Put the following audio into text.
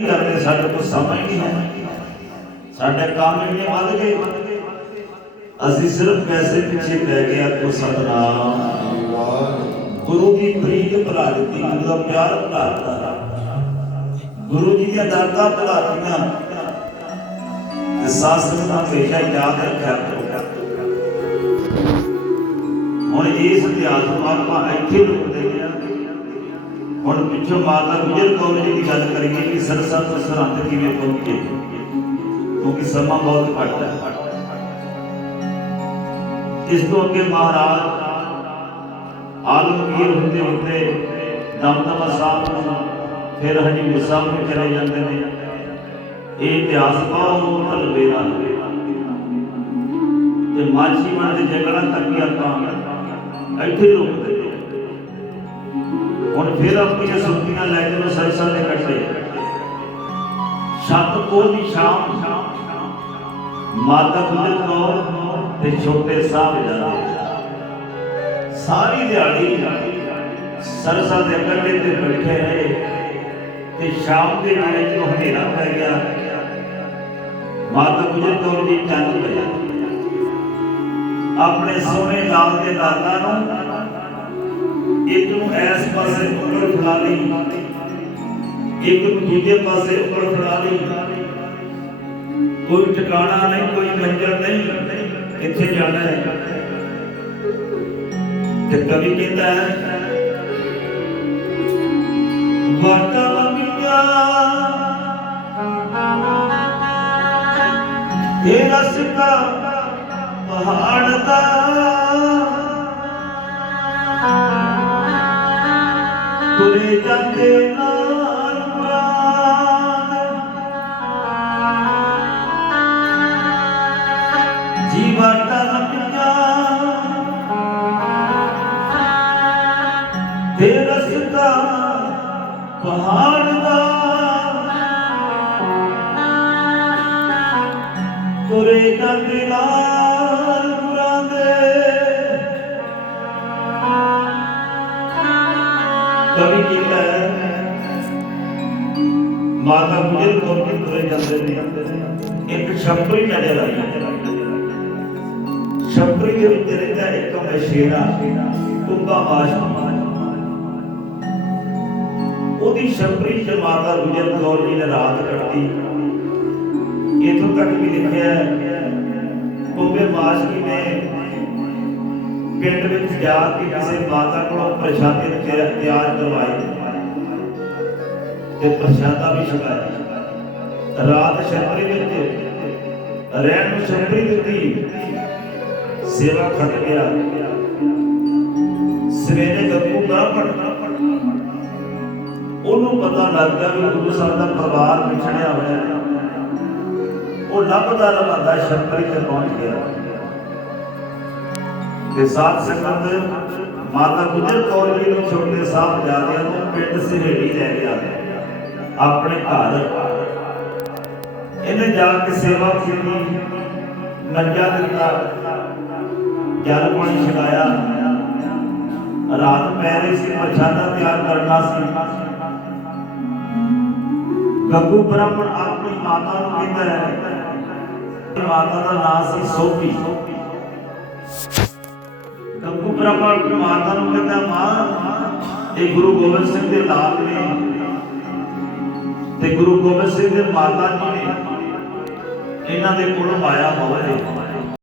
ਕਰਦੇ ਸਾਡੇ ਕੋਲ ਸਮਝ ਨਹੀਂ ਹੈ। ਸਾਡੇ ਕੰਮ ਇੰਨੇ ਵੱਧ ਗਏ। ਅਸੀਂ ਸਿਰਫ ਪੈਸੇ ਪਿੱਛੇ ਪੈ ਗਏ ਆ ਕੋ ਸਤਨਾਮ। ਗੁਰੂ ਦੀ ਪ੍ਰੀਤ ਭੁਲਾ ਦਿੱਤੀ, ਗੁਰੂ ਦਾ ਪਿਆਰ ਭੁਲਾ ਦਿੱਤਾ। ਗੁਰੂ ਜੀ ਦੀਆਂ ਦਾਤਾਂ ਭੁਲਾ ਦਿੱਤੀਆਂ। ਤੇ ਸਾਸਤ ਦਾ ਹਮੇਸ਼ਾ ਯਾਦ ਰੱਖਿਆ ਕਰੋ। ਹੁਣ ਇਸ ਇਤਿਹਾਸ ਨੂੰ ਆਪਾਂ ਇੱਥੇ ਰੁਕਦੇ ਹਾਂ। ਹੁਣ ਪਿੱਛੋਂ ਮਾਤਾ ਗੁਜਰ ਕੌਰ ਜੀ ਦੀ ਗੱਲ ਕਰੀਏ ਕਿ ਸਰਸਾ ਤੋਂ ਸਰਹੰਦ ਕਿਵੇਂ ਪਹੁੰਚੇ ਕਿਉਂਕਿ ਸਮਾਂ ਬਹੁਤ ਘੱਟ ਹੈ ਇਸ ਤੋਂ ਅੱਗੇ ਮਹਾਰਾਜ ਆਲਮਗੀਰ ਹੁੰਦੇ ਹੁੰਦੇ ਦਮਦਮਾ ਸਾਹਿਬ ਨੂੰ ਫਿਰ ਹਜੂਰ ਸਾਹਿਬ ਨੂੰ ਚਲੇ ਜਾਂਦੇ ਨੇ ਇਹ ਇਤਿਹਾਸ ਬਹੁਤ ਲੰਬੇ ਨਾਲ ਤੇ ਮਾਝੀ ਮਨ ਦੇ ਜੰਗਲਾਂ ਤੱਕ ਵੀ ਆਪਾਂ ਇੱਥੇ ਰੁਕਦੇ ਨੇ ਹੁਣ ਫਿਰ ਆਪਣੀਆਂ ਸੁਰਤੀਆਂ ਲੈ ਕੇ ਸਰਸਾ ਦੇ ਕੱਟੇ ਸੱਤ ਕੋਹ ਦੀ ਸ਼ਾਮ, ਮਾਤਾ ਗੁਜਰ ਕੌਰ ਤੇ ਛੋਟੇ ਸਾਹਿਬ ਜਾਂਦੇ ਸਾਰੀ ਦਿਹਾੜੀ ਸਰਸਾ ਦੇ ਕੰਢੇ ਤੇ ਬੈਠੇ ਰਹੇ ਤੇ ਸ਼ਾਮ ਦੇ ਵੇਲੇ ਜਦੋਂ ਹਨੇਰਾ ਪੈ ਗਿਆ, ਮਾਤਾ ਗੁਜਰ ਕੌਰ ਜੀ ਚੰਦ ਪਏ ਆਪਣੇ ਸੋਹਣੇ ਲਾਲ ਦੇ ਦਾਦਾ ਨੂੰ ਇੱਕ ਨੂੰ ਇਸ ਪਾਸੇ ਉਂਗਲ ਫੜਾ ਲਈ। ਇੱਕ ਨੂੰ ਦੂਜੇ ਪਾਸੇ ਉਂਗਲ ਫੜਾ ਲਈ। ਕੋਈ ਟਿਕਾਣਾ ਨਹੀਂ, ਕੋਈ ਮੰਜ਼ਰ ਨਹੀਂ ਕਿੱਥੇ ਜਾਣਾ ਹੈ। ਤੇ ਕਵੀ ਕਹਿੰਦਾ ਹੈ ਵਾਟਾ ਲੰਮੀਆਂ ਇਹ ਰਸਤਾ ਪਹਾੜ ਦਾ ਤੁਰੇ ਜਾਂਦੇ ਨਾਲ ਮੁਰਾਦ ਜੀਵਾ ਟਲਪਿਆ ਤੇ ਰਸਤਾ ਪਹਾੜ ਦਾ ਤੁਰੇ ਜਾਂਦੇ ਨਾਲ ਕਵੀ ਕਹਿੰਦਾ ਮਾਤਾ ਗੁਜਰ ਕੌਰ ਜੀ ਤੁਰੇ ਜਾਂਦੇ ਨੇ। ਇੱਕ ਛਪਰੀ ਨਜ਼ਰ ਆਈ। ਛਪਰੀ ਦੇ ਵਿੱਚ ਰਹਿੰਦਾ ਇੱਕ ਮਸ਼ੇਰਾ ਕੁੰਭਾ ਬਾਸ਼ਾ ਉਹਦੀ ਛਪਰੀ ਚ ਮਾਤਾ ਗੁਜਰ ਕੌਰ ਜੀ ਨੇ ਰਾਤ ਕੱਟੀ ਇਥੋਂ ਤੱਕ ਵੀ ਲਿਖਿਆ ਹੈ, ਕੁੰਭੇ ਬਾਸ਼ਕੀ ਨੇ ਪਿੰਡ ਵਿੱਚ ਜਾ ਕੇ ਕਿਸੇ ਮਾਤਾ ਕੋਲੋਂ ਪ੍ਰਸ਼ਾਦੇ ਤੇ ਤਿਆਰ ਕਰਵਾਏ ਤੇ ਪ੍ਰਸ਼ਾਦਾ ਵੀ ਛਕਾਇਆ। ਰਾਤ ਛਪਰੀ ਵਿੱਚ ਰਹਿਣ ਨੂੰ ਛਪਰੀ ਦਿੱਤੀ। ਸੇਵਾ ਖੱਟ ਗਿਆ। ਸਵੇਰੇ ਗੱਪੂ ਬ੍ਰਾਹਮਣ ਉਹਨੂੰ ਪਤਾ ਲੱਗ ਗਿਆ ਵੀ ਗੁਰੂ ਸਾਹਿਬ ਦਾ ਪਰਿਵਾਰ ਵਿਛੜਿਆ ਹੋਇਆ। ਉਹ ਲੱਭਦਾ ਲੱਭਦਾ ਛਪਰੀ ਤੇ ਪਹੁੰਚ ਗਿਆ। ਤੇ ਸਾਧ ਸੰਗਤ, ਮਾਤਾ ਗੁਜਰ ਕੌਰ ਜੀ ਨੂੰ ਛੋਟੇ ਸਾਹਿਬਜ਼ਾਦਿਆਂ ਨੂੰ ਪਿੰਡ ਸਿਹੜੀ ਲੈ ਗਿਆ ਆਪਣੇ ਘਰ। ਇਹਨੇ ਜਾ ਕੇ ਸੇਵਾ ਕੀਤੀ ਮੰਜਾ ਦਿੱਤਾ, ਜਲ ਪਾਣੀ ਛਕਾਇਆ। ਰਾਤ ਪੈ ਰਹੀ ਸੀ, ਪ੍ਰਸ਼ਾਦਾ ਤਿਆਰ ਕਰਨਾ ਸੀ। ਗੱਗੂ ਬ੍ਰਾਹਮਣ ਆਪਣੀ ਮਾਤਾ ਨੂੰ ਕਹਿੰਦਾ ਹੈ, ਮਾਤਾ ਦਾ ਨਾਮ ਸੀ ਸੋਭੀ। ਗੱਗੂ ਬ੍ਰਾਹਮਣ ਮਾਤਾ ਨੂੰ ਕਹਿੰਦਾ, ਮਾਂ, ਇਹ ਗੁਰੂ ਗੋਬਿੰਦ ਸਿੰਘ ਦੇ ਲਾਲ ਨੇ ਤੇ ਗੁਰੂ ਗੋਬਿੰਦ ਸਿੰਘ ਦੇ ਮਾਤਾ ਜੀ ਨੇ ਇਹਨਾਂ ਦੇ ਕੋਲੋਂ ਆਇਆ ਹੋਵੇ